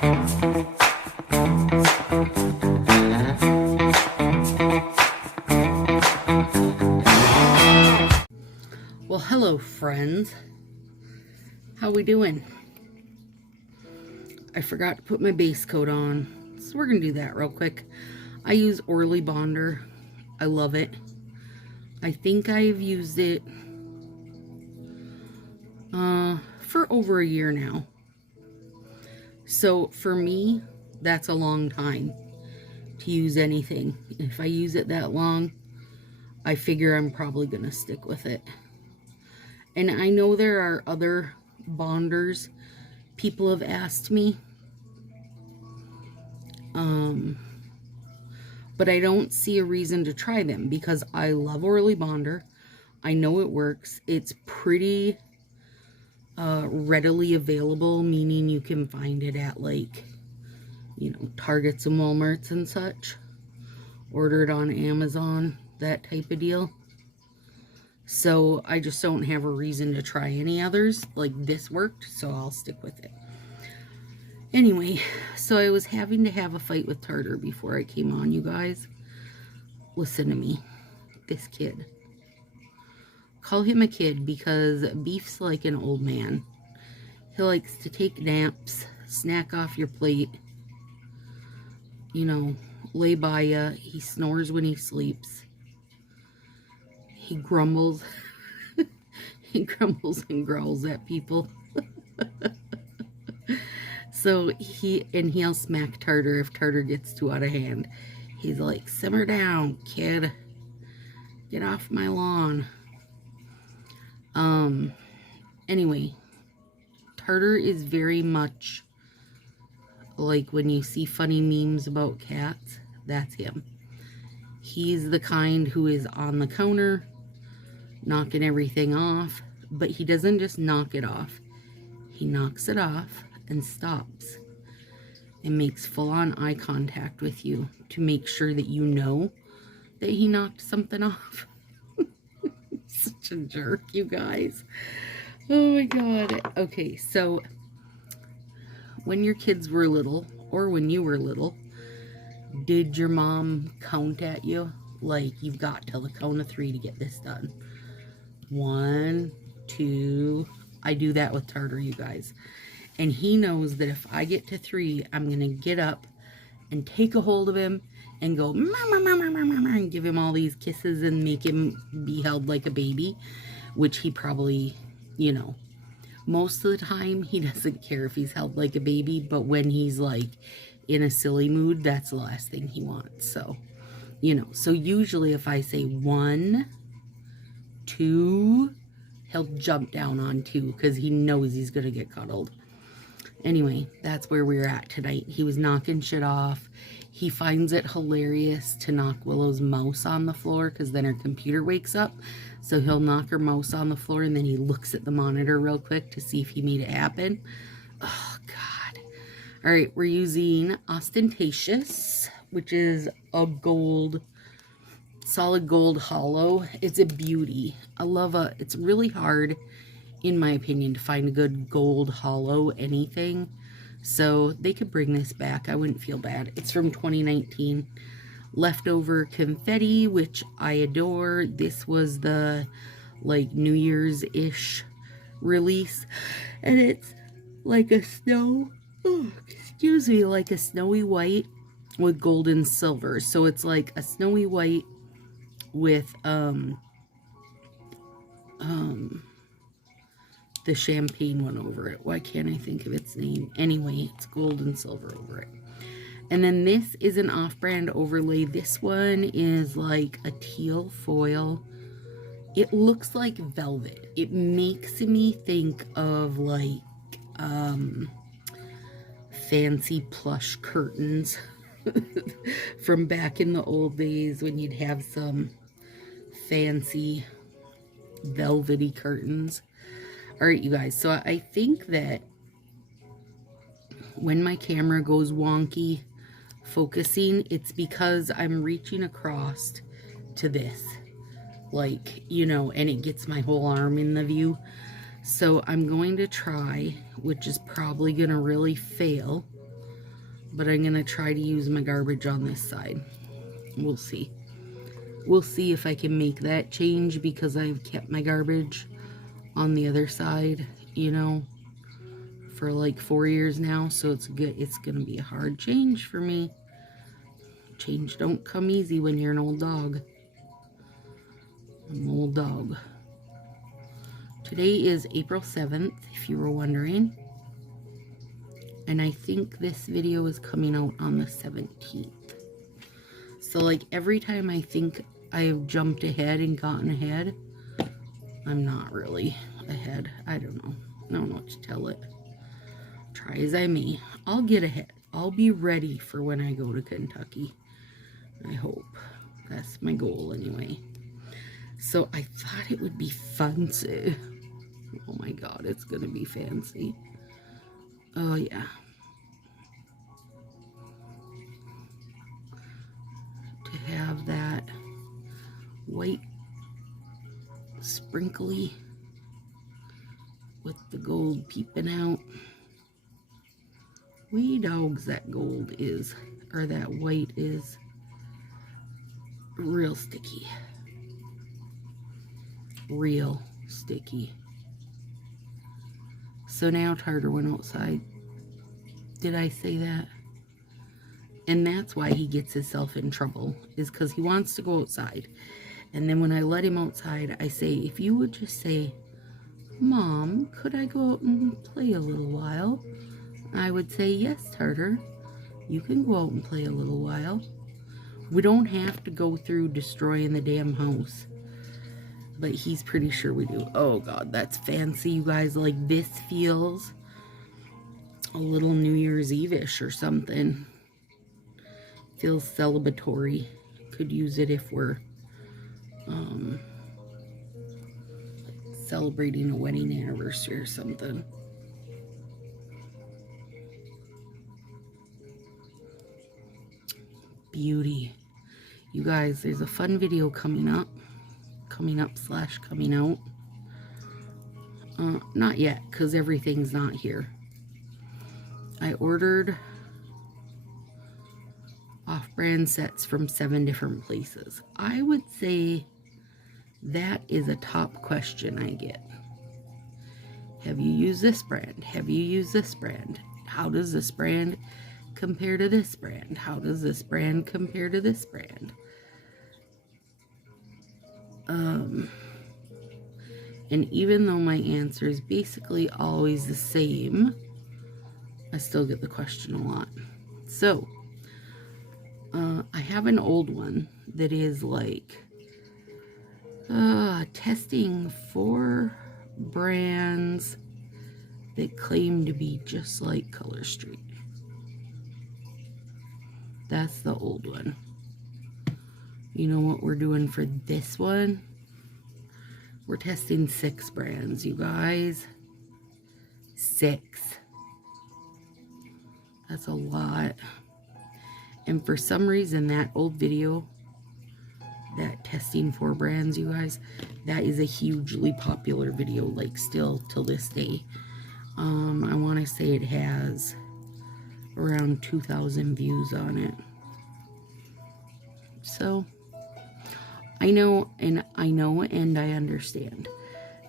Well, hello friends. How we doing? I forgot to put my base coat on, so we're gonna do that real quick. I use Orly Bonder. I love it. I think I've used it for over a year now. So for me, that's a long time to use anything. If I use it that long, I figure I'm probably gonna stick with it. And I know there are other bonders people have asked me, but I don't see a reason to try them because I love Orly Bonder. I know it works. It's pretty readily available, meaning you can find it at, like, you know, Targets and Walmarts and such. Order it on Amazon, that type of deal. So I just don't have a reason to try any others. Like, this worked, so I'll stick with it. Anyway, so I was having to have a fight with Tartar before I came on, you guys. Listen to me. This kid. Call him a kid because Beef's like an old man. He likes to take naps, snack off your plate, you know, lay by ya. He snores when he sleeps. He grumbles. He grumbles and growls at people. So he'll smack Tartar if Tartar gets too out of hand. He's like, simmer down, kid. Get off my lawn. Anyway, Tartar is very much like when you see funny memes about cats, that's him. He's the kind who is on the counter, knocking everything off, but he doesn't just knock it off. He knocks it off and stops and makes full-on eye contact with you to make sure that you know that he knocked something off. Such a jerk, you guys. Oh my god. Okay, so when your kids were little, or when you were little, did your mom count at you? Like, you've got till the count of 3 to get this done. 1, 2. I do that with Tartar, you guys. And he knows that if I get to 3, I'm going to get up and take a hold of him and go, and give him all these kisses and make him be held like a baby, which he probably, you know, most of the time he doesn't care if he's held like a baby, but when he's like in a silly mood, that's the last thing he wants. So, you know, so usually if I say 1, 2, he'll jump down on 2 because he knows he's going to get cuddled. Anyway, that's where we're at tonight. He was knocking shit off. He finds it hilarious to knock Willow's mouse on the floor because then her computer wakes up. So he'll knock her mouse on the floor and then he looks at the monitor real quick to see if he made it happen. Oh, God. All right, we're using Ostentatious, which is a gold, solid gold hollow. It's a beauty. I love it's really hard, in my opinion, to find a good gold hollow anything. So they could bring this back. I wouldn't feel bad. It's from 2019. Leftover Confetti, which I adore. This was the, like, New Year's-ish release. And it's like a like a snowy white with gold and silver. So it's like a snowy white with, the champagne one over it. Why can't I think of its name? Anyway, it's gold and silver over it. And then this is an off-brand overlay. This one is like a teal foil. It looks like velvet. It makes me think of like fancy plush curtains from back in the old days when you'd have some fancy velvety curtains. All right, you guys, so I think that when my camera goes wonky focusing, it's because I'm reaching across to this, like, you know, and it gets my whole arm in the view. So I'm going to try, which is probably going to really fail, But I'm going to try to use my garbage on this side. We'll see. We'll see if I can make that change because I've kept my garbage on the other side, you know, for like 4 years now. So it's good. It's going to be a hard change for me. Change don't come easy when you're an old dog. I'm an old dog. Today is April 7th, if you were wondering. And I think this video is coming out on the 17th. So like every time I think I've jumped ahead and gotten ahead, I'm not really ahead. I don't know. I don't know what to tell it. Try as I may. I'll get ahead. I'll be ready for when I go to Kentucky. I hope. That's my goal anyway. So I thought it would be fancy. Oh my god, it's going to be fancy. Oh yeah. To have that white sprinkly with the gold peeping out. Wee dogs, that gold is, or that white is real sticky. Real sticky. So now Tartar went outside. Did I say that? And that's why he gets himself in trouble, is because he wants to go outside. And then when I let him outside, I say, if you would just say, Mom, could I go out and play a little while? I would say, yes, Tartar, you can go out and play a little while. We don't have to go through destroying the damn house. But he's pretty sure we do. Oh god, that's fancy, you guys. Like, this feels a little New Year's Eve-ish or something. Feels celebratory. Could use it if we're celebrating a wedding anniversary or something. Beauty. You guys, there's a fun video coming up / coming out. Not yet, because everything's not here. I ordered off-brand sets from 7 different places. I would say that is a top question I get. Have you used this brand? Have you used this brand? How does this brand compare to this brand? How does this brand compare to this brand? And even though my answer is basically always the same, I still get the question a lot. So, I have an old one that is like testing 4 brands that claim to be just like Color Street. That's the old one. You know what we're doing for this one? We're testing 6 brands, you guys. 6. That's a lot. And for some reason, that old video, that testing 4 brands, you guys, that is a hugely popular video, like still till this day. I want to say it has around 2,000 views on it. So I know and I understand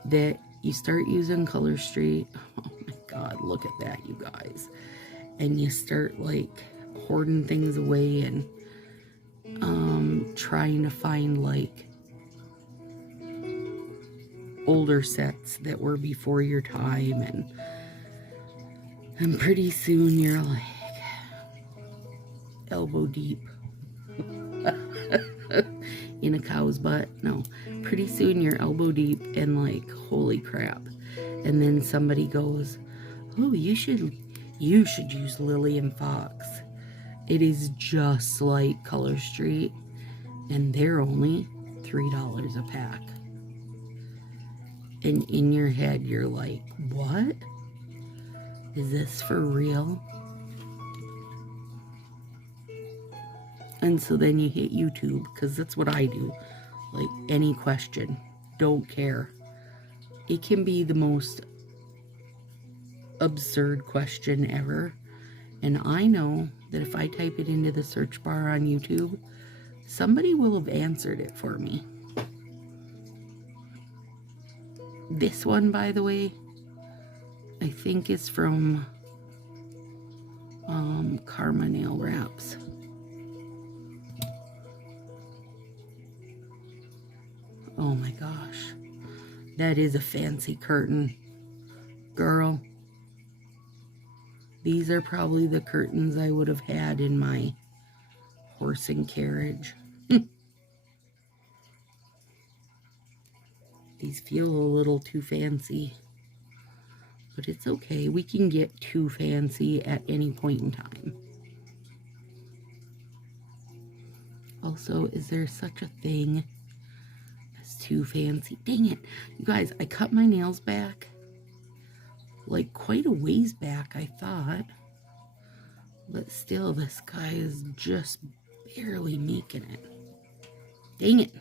that you start using Color Street. Oh my god, look at that, you guys. And you start like hoarding things away and trying to find like older sets that were before your time, and pretty soon you're like elbow deep in a cow's butt. No, pretty soon you're elbow deep and like, holy crap. And then somebody goes, oh, you should use Lily and Fox. It is just like Color Street, and they're only $3 a pack. And in your head, you're like, what? Is this for real? And so then you hit YouTube, because that's what I do. Like, any question, don't care. It can be the most absurd question ever, And I know that if I type it into the search bar on YouTube, somebody will have answered it for me. This one, by the way, I think is from Karma Nail Wraps. Oh my gosh. That is a fancy curtain. Girl. These are probably the curtains I would have had in my horse and carriage. These feel a little too fancy. But it's okay. We can get too fancy at any point in time. Also, is there such a thing as too fancy? Dang it. You guys, I cut my nails back. Like quite a ways back, I thought. But still, this guy is just barely making it. Dang it.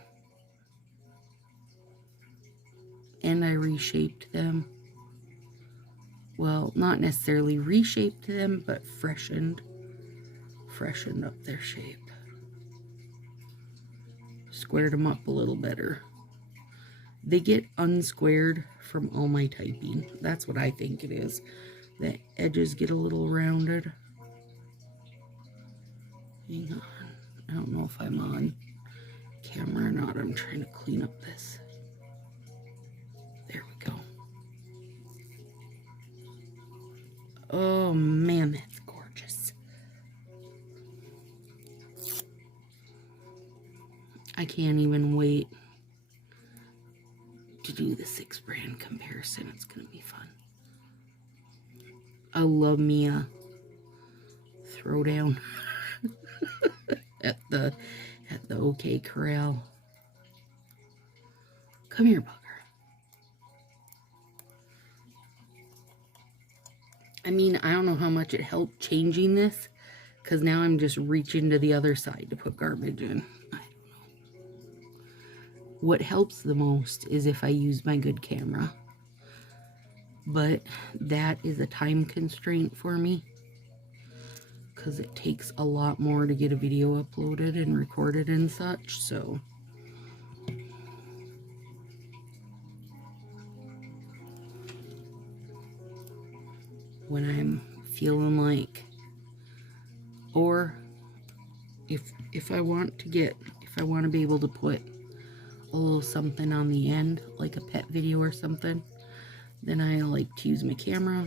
And I reshaped them. Well, not necessarily reshaped them, but freshened up their shape. Squared them up a little better. They get unsquared from all my typing. That's what I think it is. The edges get a little rounded. Hang on. I don't know if I'm on camera or not. I'm trying to clean up this. There we go. Oh man, that's gorgeous. I can't even wait to do the 6 brand comparison. It's gonna be fun. I love Mia throwdown at the OK Corral. Come here, bugger. I mean, I don't know how much it helped changing this, because now I'm just reaching to the other side to put garbage in. I don't know. What helps the most is if I use my good camera. But that is a time constraint for me, because it takes a lot more to get a video uploaded and recorded and such, so... when I'm feeling like, or if I want to be able to put a little something on the end, like a pet video or something, then I like to use my camera,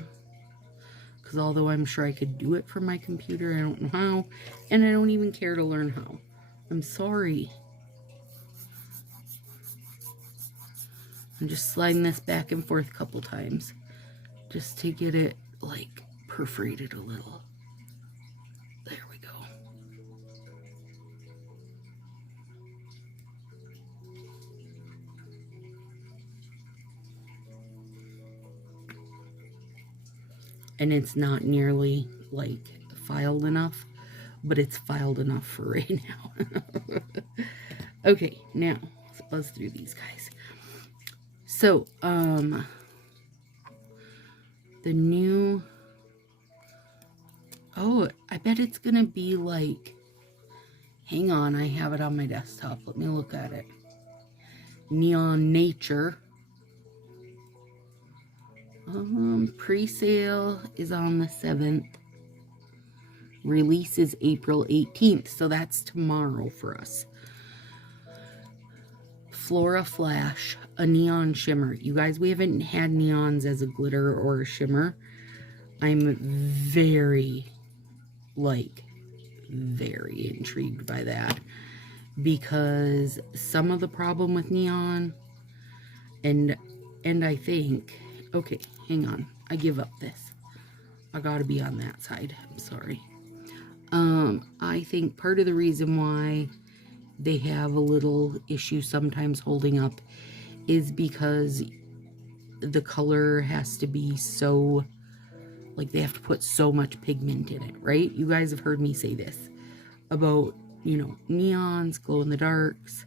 because although I'm sure I could do it from my computer, I don't know how, and I don't even care to learn how. I'm sorry. I'm just sliding this back and forth a couple times just to get it like perforated a little. There we go. And it's not nearly like filed enough, but it's filed enough for right now. Okay, now let's buzz through these guys. So, the new, oh, I bet it's gonna be like, hang on, I have it on my desktop. Let me look at it. Neon Nature. Pre-sale is on the 7th. Release is April 18th, so that's tomorrow for us. Flora Flash, a neon shimmer. You guys, we haven't had neons as a glitter or a shimmer. I'm very intrigued by that, because some of the problem with neon, and I think, okay, hang on, I give up this. I gotta be on that side. I'm sorry. I think part of the reason why they have a little issue sometimes holding up is because the color has to be so, like, they have to put so much pigment in it, right? You guys have heard me say this about, you know, neons, glow in the darks.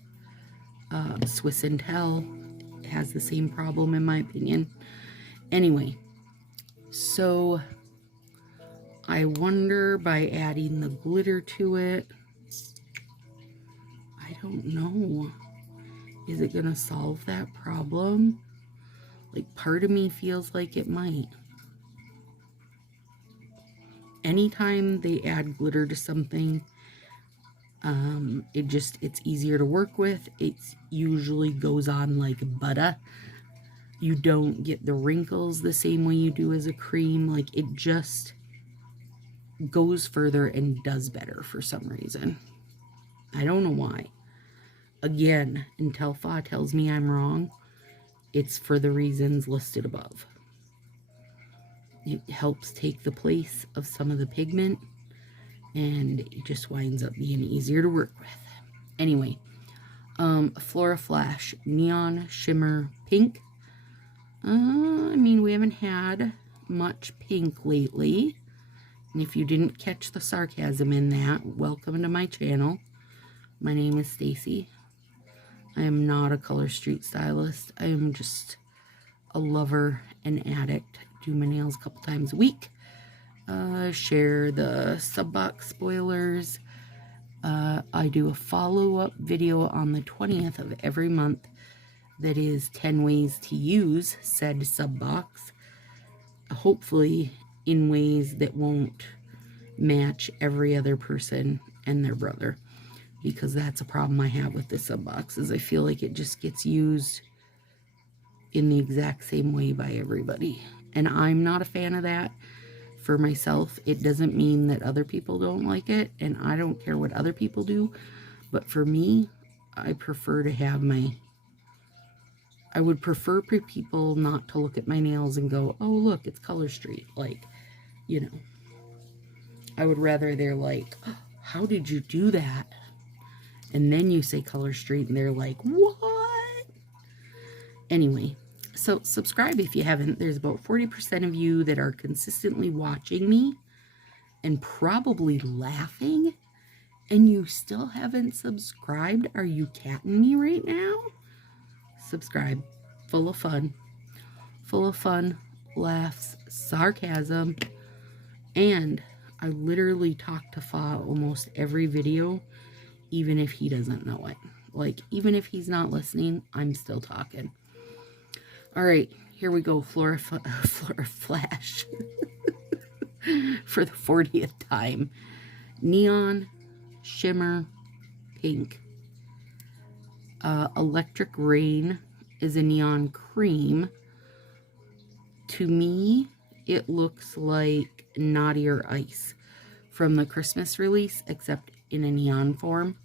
Swiss Intel has the same problem in my opinion. Anyway, so I wonder by adding the glitter to it, I don't know. Is it going to solve that problem? Like, part of me feels like it might. Anytime they add glitter to something, it's easier to work with. It usually goes on like butter. You don't get the wrinkles the same way you do as a cream. Like, it just goes further and does better for some reason. I don't know why. Again, until Fa tells me I'm wrong, it's for the reasons listed above. It helps take the place of some of the pigment, and it just winds up being easier to work with. Anyway, Flora Flash Neon Shimmer Pink. I mean, we haven't had much pink lately. And if you didn't catch the sarcasm in that, welcome to my channel. My name is Stacy. I am not a color street stylist. I am just a lover and addict. Do my nails a couple times a week. Share the sub box spoilers. I do a follow-up video on the 20th of every month that is 10 ways to use said sub box. Hopefully in ways that won't match every other person and their brother, because that's a problem I have with this sub box, is I feel like it just gets used in the exact same way by everybody, and I'm not a fan of that for myself. It doesn't mean that other people don't like it, and I don't care what other people do, but for me, I prefer to have I would prefer for people not to look at my nails and go, oh look, it's Color Street. Like, you know, I would rather they're like, oh, how did you do that? And then you say Color Street and they're like, what? Anyway, so subscribe if you haven't. There's about 40% of you that are consistently watching me and probably laughing, and you still haven't subscribed. Are you catting me right now? Subscribe. Full of fun, laughs, sarcasm, and I literally talk to Fa almost every video, even if he doesn't know it. Like, even if he's not listening, I'm still talking. All right, here we go. Flora Flash for the 40th time. Neon Shimmer Pink. Electric Rain is a neon cream. To me, it looks like Naughtier Ice from the Christmas release, except in a neon form.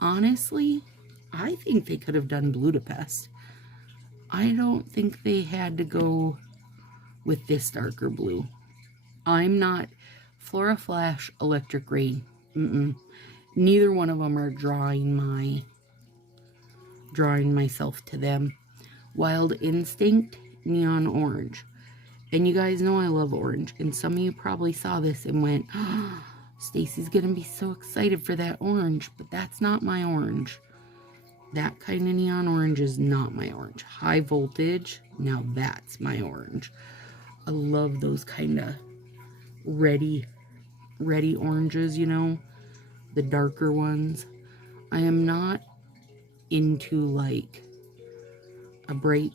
Honestly, I think they could have done Budapest. I don't think they had to go with this darker blue. I'm not Flora Flash, Electric Rain. Neither one of them are drawing myself to them. Wild Instinct, Neon Orange. And you guys know I love orange. And some of you probably saw this and went, oh, Stacy's gonna be so excited for that orange. But that's not my orange. That kind of neon orange is not my orange. High Voltage, now that's my orange. I love those kind of ready oranges, you know, the darker ones. I am not into like a bright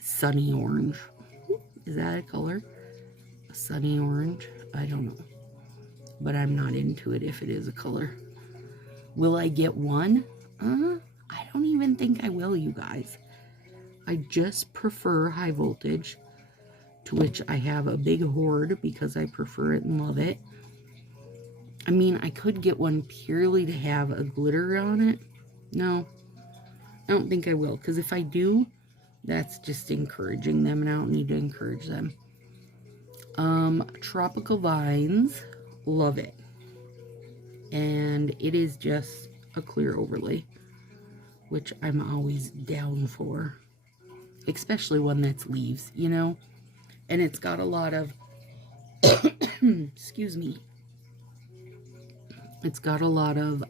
sunny orange. Is that a color? A sunny orange? I don't know. But I'm not into it if it is a color. Will I get one? I don't even think I will, you guys. I just prefer High Voltage, to which I have a big hoard because I prefer it and love it. I mean, I could get one purely to have a glitter on it. No, I don't think I will, because if I do, that's just encouraging them, and I don't need to encourage them. Tropical Vines, love it. And it is just a clear overlay, which I'm always down for. Especially one that's leaves, you know? And it's got a lot of, excuse me. It's got a lot of,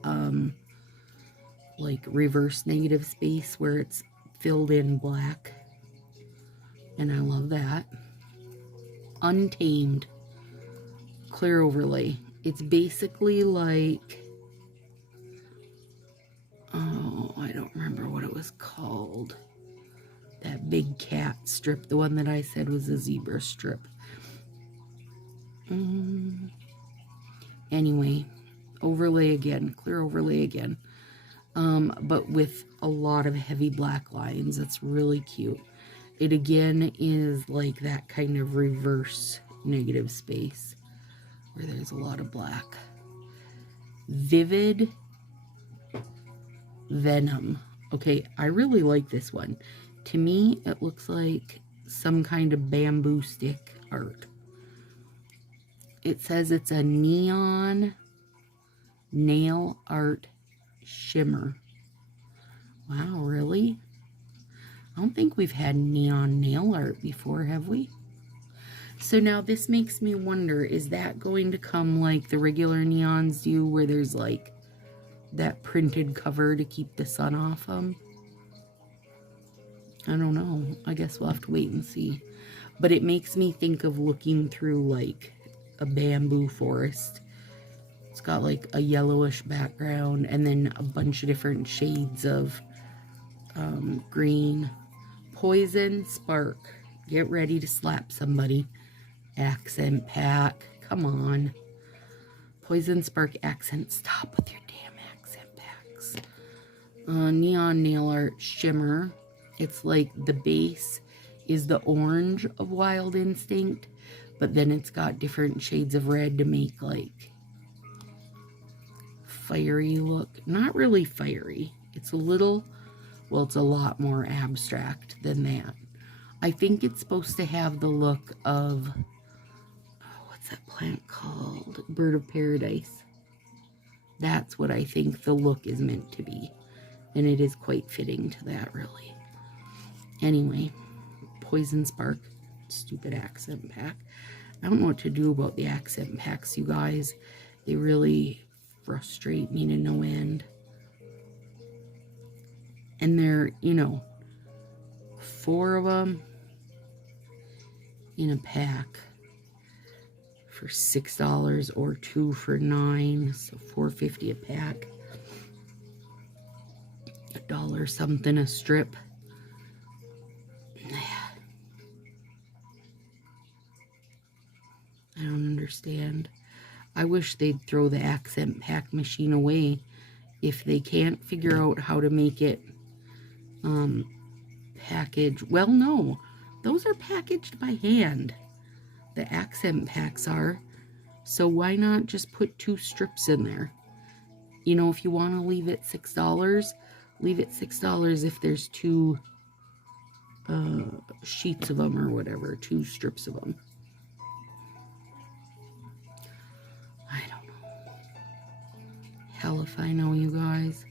like reverse negative space where it's filled in black. And I love that. Untamed clear overlay. It's basically like, oh, I don't remember what it was called. That big cat strip, the one that I said was a zebra strip. Anyway, overlay again, clear overlay again. But with a lot of heavy black lines. That's really cute. It again is like that kind of reverse negative space where there's a lot of black. Vivid Venom. Okay, I really like this one. To me, it looks like some kind of bamboo stick art. It says it's a neon nail art shimmer. Wow, really? I don't think we've had neon nail art before, have we? So now this makes me wonder, is that going to come like the regular neons do, where there's like that printed cover to keep the sun off them? I don't know. I guess we'll have to wait and see. But it makes me think of looking through like a bamboo forest. It's got like a yellowish background and then a bunch of different shades of green. Poison Spark. Get ready to slap somebody. Accent pack. Come on. Poison Spark accent. Stop with your damn accent packs. Neon nail art shimmer. It's like the base is the orange of Wild Instinct, but then it's got different shades of red to make like fiery look. Not really fiery. It's a little, well, it's a lot more abstract than that. I think it's supposed to have the look of, oh, what's that plant called? Bird of Paradise. That's what I think the look is meant to be. And it is quite fitting to that, really. Anyway, Poison Spark, stupid accent pack. I don't know what to do about the accent packs, you guys. They really frustrate me to no end. And they're, you know, 4 of them in a pack for $6 or 2 for $9, so $4.50 a pack. $1 something a strip. I don't understand. I wish they'd throw the accent pack machine away if they can't figure out how to make it package. Well, no, those are packaged by hand. The accent packs are. So why not just put 2 strips in there? You know, if you want to leave it $6, leave it $6 if there's 2 sheets of them or whatever, 2 strips of them. I don't know. Hell if I know, you guys.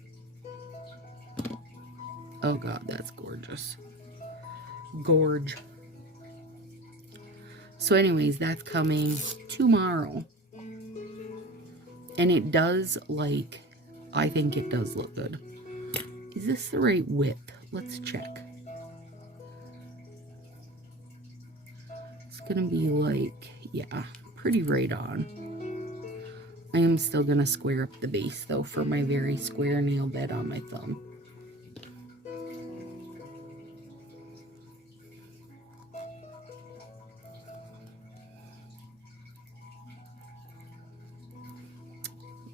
Oh God, that's gorgeous. Gorge. So anyways, that's coming tomorrow. And it does, like, I think it does look good. Is this the right width? Let's check. It's gonna be like, yeah, pretty right on. I am still gonna square up the base though for my very square nail bed on my thumb.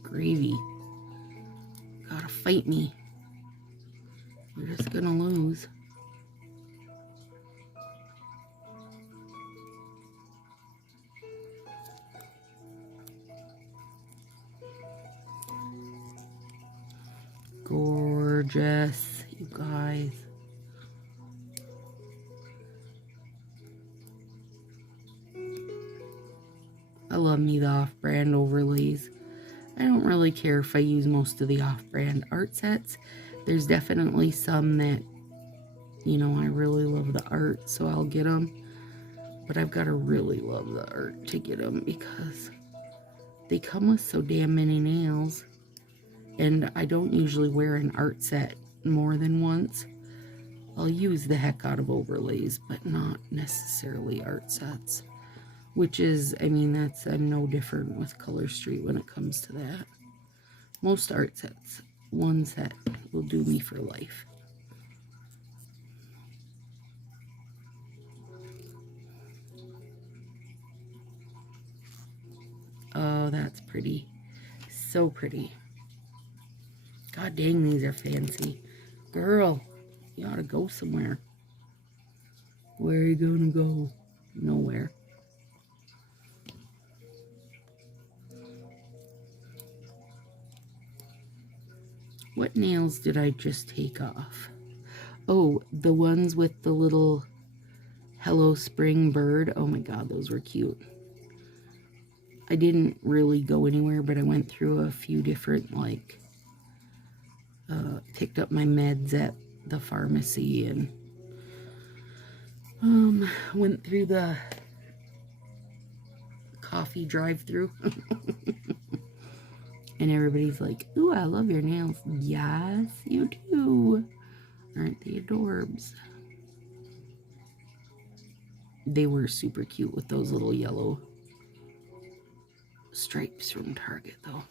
Gravy. Gotta fight me. You're just gonna lose. Gorgeous, you guys. I love me the off-brand overlays. I don't really care if I use most of the off-brand art sets. There's definitely some that, you know, I really love the art, so I'll get them. But I've got to really love the art to get them because they come with so damn many nails. And I don't usually wear an art set more than once. I'll use the heck out of overlays, but not necessarily art sets. which is, I mean, I'm no different with Color Street when it comes to that. Most art sets, one set will do me for life. Oh, that's pretty. So pretty. God dang, these are fancy. Girl, you ought to go somewhere. Where are you going to go? Nowhere. What nails did I just take off? Oh, the ones with the little Hello Spring bird. Oh my God, those were cute. I didn't really go anywhere, but I went through a few different, like, picked up my meds at the pharmacy and went through the coffee drive-through. And everybody's like, ooh, I love your nails. Yes, you do. Aren't they adorbs? They were super cute with those little yellow stripes from Target, though.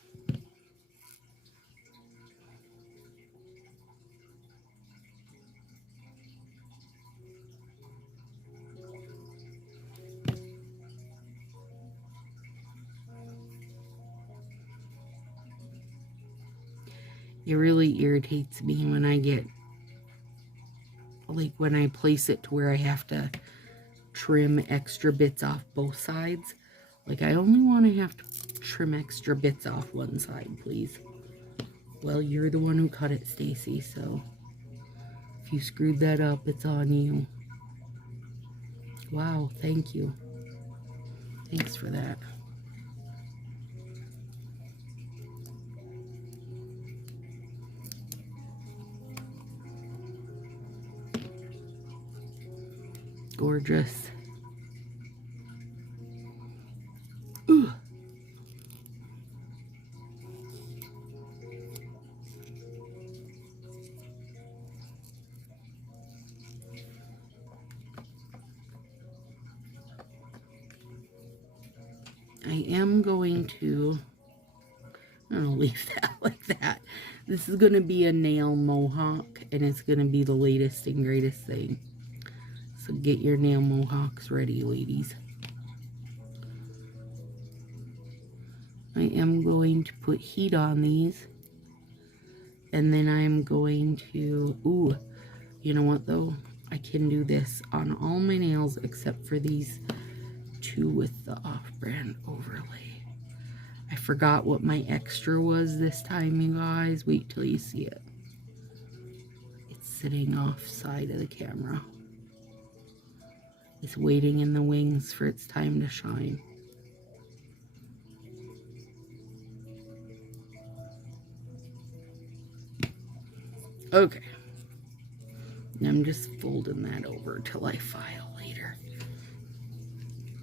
It really irritates me when I get, like, when I place it to where I have to trim extra bits off both sides. Like, I only want to have to trim extra bits off one side, please. Well, you're the one who cut it, Stacy, so if you screwed that up, it's on you. Wow, thank you. Thanks for that. Gorgeous. Ooh. I am going to, I'm going to leave that like that. This is going to be a nail mohawk, and it's going to be the latest and greatest thing. So get your nail mohawks ready, ladies. I am going to put heat on these. And then I'm going to, ooh, you know what though? I can do this on all my nails except for these two with the off-brand overlay. I forgot what my extra was this time, you guys. Wait till you see it. It's sitting off side of the camera. It's waiting in the wings for its time to shine. Okay. I'm just folding that over till I file later.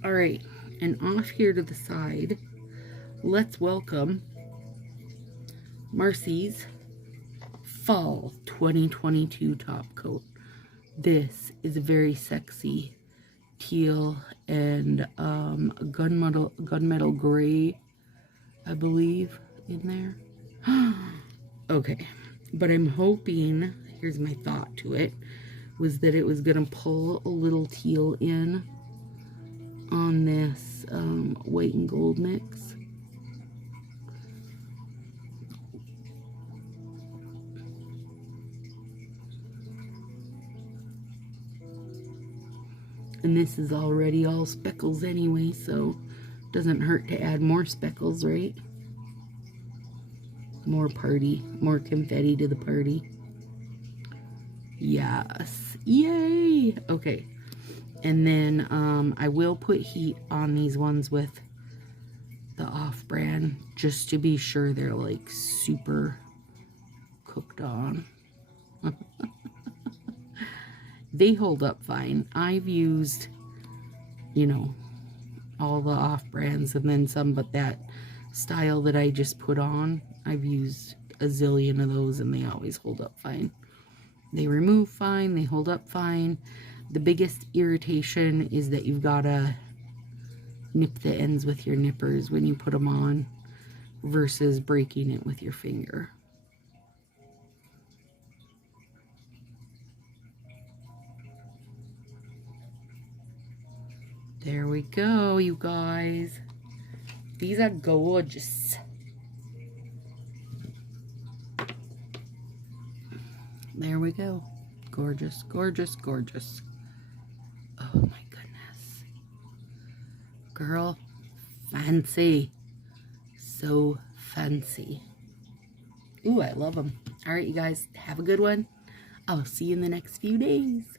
Alright, and off here to the side, let's welcome Marcy's Fall 2022 top coat. This is a very sexy teal and gunmetal gray, I believe, in there. Okay, but I'm hoping, here's my thought to it, was that it was gonna pull a little teal in on this white and gold mix. And this is already all speckles anyway, so it doesn't hurt to add more speckles, right? More party, more confetti to the party. Yes, yay! Okay, and then I will put heat on these ones with the off-brand just to be sure they're like super cooked on. They hold up fine. I've used, you know, all the off-brands and then some, but that style that I just put on, I've used a zillion of those and they always hold up fine. They remove fine, they hold up fine. The biggest irritation is that you've got to nip the ends with your nippers when you put them on versus breaking it with your finger. There we go, you guys. These are gorgeous. There we go. Gorgeous, gorgeous, gorgeous. Oh my goodness. Girl, fancy. So fancy. Ooh, I love them. All right, you guys, have a good one. I'll see you in the next few days.